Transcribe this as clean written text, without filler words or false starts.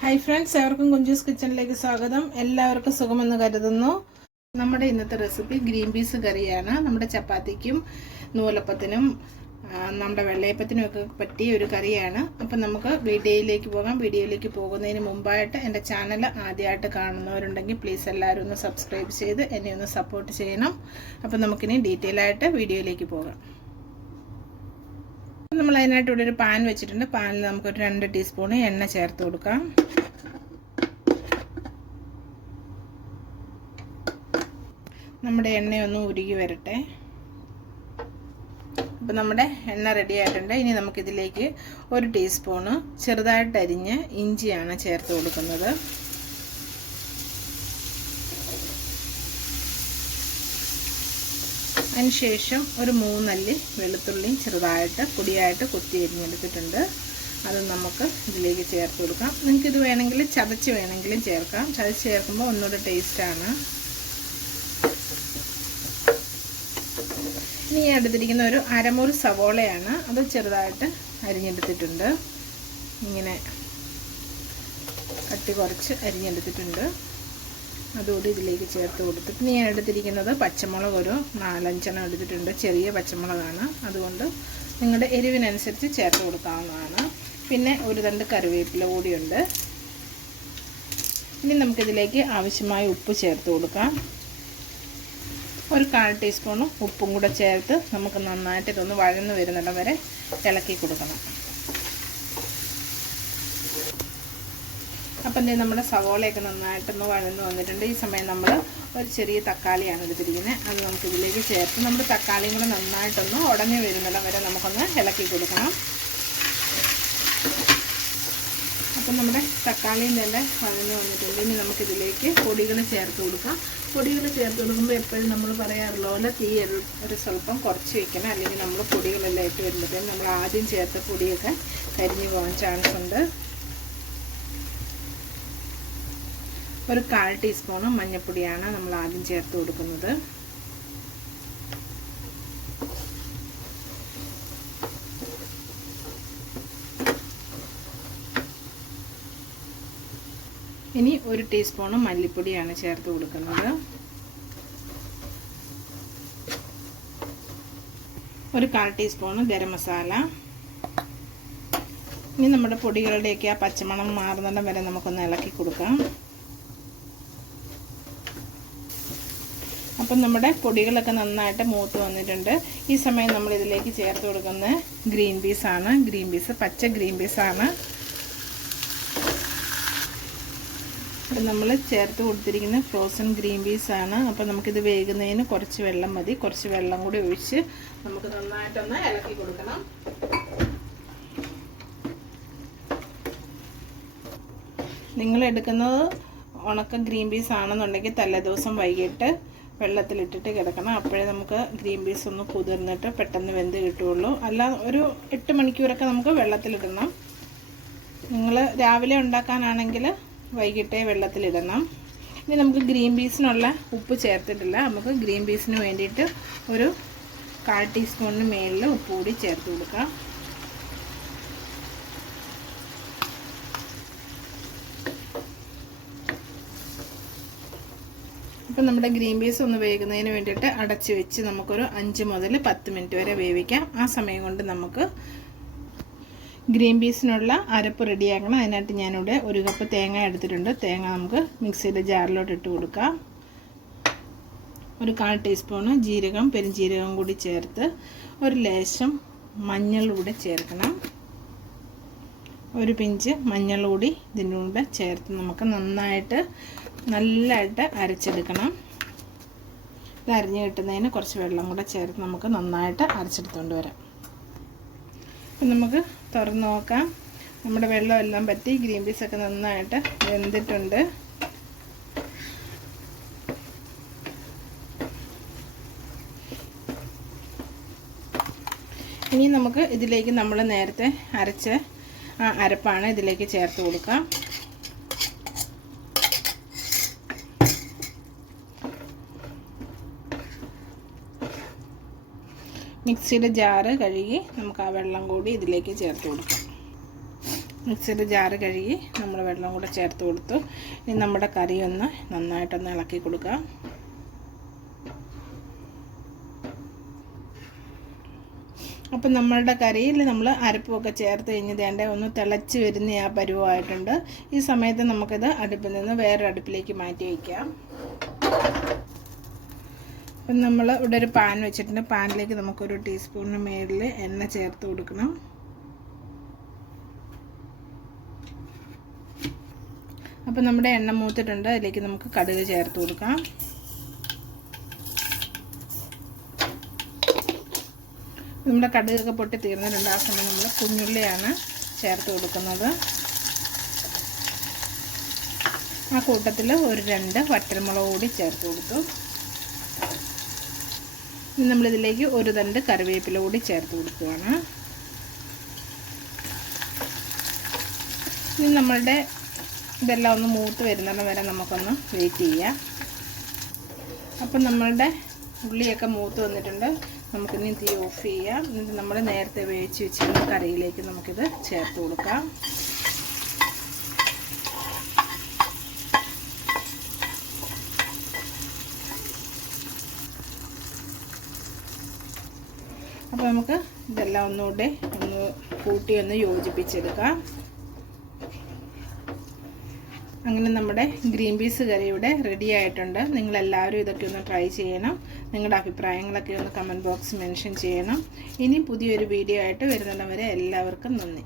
Hi friends, എവർക്കും Kunjus കിച്ചണിലേക്ക് സ്വാഗതം. എല്ലാവർക്കും സുഖമെന്ന് കരുതുന്നു. നമ്മുടെ ഇന്നത്തെ റെസിപ്പി ഗ്രീൻ പീസ് കറിയാണ്. നമ്മുടെ ചപ്പാത്തിക്കും നൂലപ്പത്തിനും നമ്മുടെ വെള്ളയപ്പത്തിനും ഒക്കെ പറ്റിയ ഒരു കറിയാണ്. അപ്പം നമുക്ക് വീഡിയോയിലേക്ക് പോകാം. വീഡിയോയിലേക്ക് പോകുന്നതിന് മുമ്പായിട്ട് എൻ്റെ ചാനൽ ആദ്യമായിട്ട് കാണുന്നവരുണ്ടെങ്കിൽ പ്ലീസ് എല്ലാവരും ഒന്ന് സബ്സ്ക്രൈബ് ചെയ്ത് എന്നെ ഒന്ന് സപ്പോർട്ട് ചെയ്യണം. അപ്പം നമുക്കിനി ഡീറ്റെയിൽ ആയിട്ട് വീഡിയോയിലേക്ക് പോകാം. നമ്മൾ അതിനായിട്ട് ഇവിടെ ഒരു പാൻ വെച്ചിട്ടുണ്ട്. പാനിൽ നമുക്കൊരു 2 ടീസ്പൂൺ എണ്ണ ചേർത്ത് കൊടുക്കാം. നമ്മുടെ എണ്ണയൊന്ന് ഉരുകി വരട്ടെ. അപ്പം നമ്മുടെ എണ്ണ റെഡി ആയിട്ടുണ്ട്. ഇനി നമുക്കിതിലേക്ക് 1 ടീസ്പൂണ് ചെറുതായിട്ട് അരിഞ്ഞ് ഇഞ്ചിയാണ് ചേർത്ത് കൊടുക്കുന്നത്. അതിനുശേഷം ഒരു 3 അല്ലി വെളുത്തുള്ളിയും ചെറുതായിട്ട് പൊടിയായിട്ട് കൊത്തി അരിഞ്ഞെടുത്തിട്ടുണ്ട്. അത് നമുക്ക് ഇതിലേക്ക് ചേർത്ത് കൊടുക്കാം. നിങ്ങൾക്കിത് വേണമെങ്കിൽ ചതച്ച് വേണമെങ്കിലും ചേർക്കാം. ചതച്ച് ചേർക്കുമ്പോൾ ഒന്നുകൂടെ ടേസ്റ്റാണ്. ഇനി ഞാൻ എടുത്തിരിക്കുന്ന ഒരു അരമുറി സവോളയാണ്. അത് ചെറുതായിട്ട് അരിഞ്ഞെടുത്തിട്ടുണ്ട്. ഇങ്ങനെ കട്ടി കുറച്ച് അരിഞ്ഞെടുത്തിട്ടുണ്ട്. അതുകൂടി ഇതിലേക്ക് ചേർത്ത് കൊടുത്തിട്ട് ഞാൻ എടുത്തിരിക്കുന്നത് പച്ചമുളക് ഒരു 4-5 എടുത്തിട്ടുണ്ട്. ചെറിയ പച്ചമുളകാണ്, അതുകൊണ്ട് നിങ്ങളുടെ എരിവിനനുസരിച്ച് ചേർത്ത് കൊടുക്കാവുന്നതാണ്. പിന്നെ ഒരു 2 കറിവേപ്പില കൂടിയുണ്ട്. ഇനി നമുക്കിതിലേക്ക് ആവശ്യമായ ഉപ്പ് ചേർത്ത് കൊടുക്കാം. ഒരു 1/4 ടീസ്പൂൺ ഉപ്പും കൂടെ ചേർത്ത് നമുക്ക് നന്നായിട്ട് ഇതൊന്ന് വഴന്ന് വരുന്നിടം വരെ ഇളക്കി കൊടുക്കണം. അപ്പം നമ്മുടെ സവോളയൊക്കെ നന്നായിട്ടൊന്ന് വഴന്ന് വന്നിട്ടുണ്ട്. ഈ സമയം നമ്മൾ ഒരു ചെറിയ തക്കാളിയാണ് എടുത്തിരിക്കുന്നത്. അത് നമുക്കിതിലേക്ക് ചേർത്ത് നമ്മുടെ തക്കാളിയും കൂടെ നന്നായിട്ടൊന്ന് ഉടഞ്ഞു വരുന്നിടം വരെ നമുക്കൊന്ന് ഇളക്കി കൊടുക്കണം. അപ്പം നമ്മുടെ തക്കാളിയും തന്നെ വഴന്ന് വന്നിട്ടുണ്ട്. ഇനി നമുക്കിതിലേക്ക് പൊടികൾ ചേർത്ത് കൊടുക്കാം. പൊടികൾ ചേർത്ത് കൊടുക്കുമ്പോൾ എപ്പോഴും നമ്മൾ പറയാറുള്ള പോലെ തീ ഒരു സ്വല്പം കുറച്ച് വയ്ക്കണം. അല്ലെങ്കിൽ നമ്മൾ പൊടികളെല്ലാം ഇട്ട് വരുമ്പോഴത്തേക്കും നമ്മൾ ആദ്യം ചേർത്ത പൊടിയൊക്കെ കരിഞ്ഞു പോകാൻ ചാൻസ് ഉണ്ട്. ഒരു 1/4 ടീസ്പൂൺ മഞ്ഞൾപ്പൊടിയാണ് നമ്മൾ ആദ്യം ചേർത്ത് കൊടുക്കുന്നത്. ഇനി 1 ടീസ്പൂൺ മല്ലിപ്പൊടിയാണ് ചേർത്ത് കൊടുക്കുന്നത്. ഒരു 1/4 ടീസ്പൂൺ ഗരം മസാല. ഇനി നമ്മുടെ പൊടികളുടെയൊക്കെ ആ പച്ചമണം മാറുന്നിടം വരെ നമുക്കൊന്ന് ഇളക്കി കൊടുക്കാം. അപ്പം നമ്മുടെ പൊടികളൊക്കെ നന്നായിട്ട് മൂത്ത് വന്നിട്ടുണ്ട്. ഈ സമയം നമ്മൾ ഇതിലേക്ക് ചേർത്ത് കൊടുക്കുന്ന ഗ്രീൻ പീസാണ്. ഗ്രീൻ പീസ് പച്ച ഗ്രീൻ പീസാണ് നമ്മൾ ചേർത്ത് കൊടുത്തിരിക്കുന്ന ഫ്രോസൺ ഗ്രീൻ പീസാണ്. അപ്പം നമുക്കിത് വേകുന്നതിന് കുറച്ച് വെള്ളം മതി. കുറച്ച് വെള്ളം കൂടി ഒഴിച്ച് നമുക്ക് നന്നായിട്ടൊന്ന് ഇളക്കി കൊടുക്കണം. നിങ്ങൾ എടുക്കുന്നത് ഉണക്ക ഗ്രീൻ പീസ് ആണെന്നുണ്ടെങ്കിൽ തലേദിവസം വൈകിട്ട് വെള്ളത്തിലിട്ടിട്ട് കിടക്കണം. അപ്പോഴേ നമുക്ക് ഗ്രീൻ പീസ് ഒന്ന് കുതിർന്നിട്ട് പെട്ടെന്ന് വെന്ത് കിട്ടുകയുള്ളൂ. അല്ല ഒരു 8 മണിക്കൂറൊക്കെ നമുക്ക് വെള്ളത്തിലിടണം. നിങ്ങൾ രാവിലെ ഉണ്ടാക്കാനാണെങ്കിൽ വൈകിട്ടേ വെള്ളത്തിലിടണം. ഇനി നമുക്ക് ഗ്രീൻ പീസിനുള്ള ഉപ്പ് ചേർത്തിട്ടില്ല. നമുക്ക് ഗ്രീൻ പീസിന് വേണ്ടിയിട്ട് ഒരു 1/4 ടീസ്പൂണിന് മേളിൽ ഉപ്പ് കൂടി ചേർത്ത് കൊടുക്കാം. അപ്പം നമ്മുടെ ഗ്രീൻ പീസ് ഒന്ന് വേകുന്നതിന് വേണ്ടിയിട്ട് അടച്ച് വെച്ച് നമുക്കൊരു 5 മുതൽ 10 മിനിറ്റ് വരെ വേവിക്കാം. ആ സമയം കൊണ്ട് നമുക്ക് ഗ്രീൻ പീസിനുള്ള അരപ്പ് റെഡിയാക്കണം. അതിനായിട്ട് ഞാനിവിടെ 1 കപ്പ് തേങ്ങ എടുത്തിട്ടുണ്ട്. തേങ്ങ നമുക്ക് മിക്സിയുടെ ജാറിലോട്ട് ഇട്ട് കൊടുക്കാം. ഒരു 1/4 ടീസ്പൂണ് ജീരകം പെരുംജീരകം കൂടി ചേർത്ത് ഒരു ലേശം മഞ്ഞൾ കൂടെ ചേർക്കണം. ഒരു പിഞ്ച് മഞ്ഞൾ കൂടി ഇതിൻ്റെ കൂടെ ചേർത്ത് നമുക്ക് നല്ലതായിട്ട് അരച്ചെടുക്കണം. ഇത് അരിഞ്ഞ് കിട്ടുന്നതിന് കുറച്ച് വെള്ളം കൂടെ ചേർത്ത് നമുക്ക് നന്നായിട്ട് അരച്ചെടുത്തുകൊണ്ട് വരാം. അപ്പം നമുക്ക് തുറന്ന് നോക്കാം. നമ്മുടെ വെള്ളമെല്ലാം പറ്റി ഗ്രീൻ പീസൊക്കെ നന്നായിട്ട് വെന്തിട്ടുണ്ട്. ഇനി നമുക്ക് ഇതിലേക്ക് നമ്മൾ നേരത്തെ അരച്ച അരപ്പാണ് ഇതിലേക്ക് ചേർത്ത് കൊടുക്കാം. മിക്സിയുടെ ജാറ് കഴുകി നമുക്ക് ആ വെള്ളം കൂടി ഇതിലേക്ക് ചേർത്ത് കൊടുക്കാം. മിക്സിയുടെ ജാറ് കഴുകി നമ്മൾ വെള്ളം കൂടെ ചേർത്ത് കൊടുത്തു. ഇനി നമ്മുടെ കറി ഒന്ന് നന്നായിട്ടൊന്ന് ഇളക്കി കൊടുക്കാം. അപ്പം നമ്മളുടെ കറിയിൽ നമ്മൾ അരപ്പുമൊക്കെ ചേർത്ത് കഴിഞ്ഞ് വേണ്ട ഒന്ന് തിളച്ച് വരുന്ന ആ പരുവമായിട്ടുണ്ട്. ഈ സമയത്ത് നമുക്കിത് അടുപ്പിൽ നിന്ന് വേറെ അടുപ്പിലേക്ക് മാറ്റി വയ്ക്കാം. അപ്പം നമ്മൾ ഇവിടെ ഒരു പാൻ വെച്ചിട്ടുണ്ട്. പാനിലേക്ക് നമുക്കൊരു ടീസ്പൂണിന് മേളിൽ എണ്ണ ചേർത്ത് കൊടുക്കണം. അപ്പം നമ്മുടെ എണ്ണ മൂത്തിട്ടുണ്ട്. അതിലേക്ക് നമുക്ക് കടുക് ചേർത്ത് കൊടുക്കാം. നമ്മുടെ കടുകൊക്കെ പൊട്ടി തീർന്നിട്ടുണ്ട്. ആ സമയം നമ്മൾ കുഞ്ഞുള്ളിയാണ് ചേർത്ത് കൊടുക്കുന്നത്. ആ കൂട്ടത്തിൽ ഒരു 2 വറ്റൽമുളക് കൂടി ചേർത്ത് കൊടുത്തു. ഇനി നമ്മളിതിലേക്ക് ഒരു തണ്ട് കറിവേപ്പില കൂടി ചേർത്ത് കൊടുക്കുകയാണ്. ഇനി നമ്മളുടെ ഇതെല്ലാം ഒന്ന് മൂത്ത് വരുന്നിടം വരെ നമുക്കൊന്ന് വെയിറ്റ് ചെയ്യാം. അപ്പം നമ്മളുടെ ഉള്ളിയൊക്കെ മൂത്ത് വന്നിട്ടുണ്ട്. നമുക്കിനി തീ ഓഫ് ചെയ്യാം. എന്നിട്ട് നമ്മൾ നേരത്തെ വേവിച്ച് വെച്ചിരുന്ന കറിയിലേക്ക് നമുക്കിത് ചേർത്ത് കൊടുക്കാം. അപ്പോൾ നമുക്ക് ഇതെല്ലാം ഒന്നുകൂടെ ഒന്ന് കൂട്ടി ഒന്ന് യോജിപ്പിച്ചെടുക്കാം. അങ്ങനെ നമ്മുടെ ഗ്രീൻ പീസ് കറി ഇവിടെ റെഡി ആയിട്ടുണ്ട്. നിങ്ങളെല്ലാവരും ഇതൊക്കെ ഒന്ന് ട്രൈ ചെയ്യണം. നിങ്ങളുടെ അഭിപ്രായങ്ങളൊക്കെ ഒന്ന് കമൻറ്റ് ബോക്സിൽ മെൻഷൻ ചെയ്യണം. ഇനി പുതിയൊരു വീഡിയോ ആയിട്ട് വരുന്നിടം വരെ എല്ലാവർക്കും നന്ദി.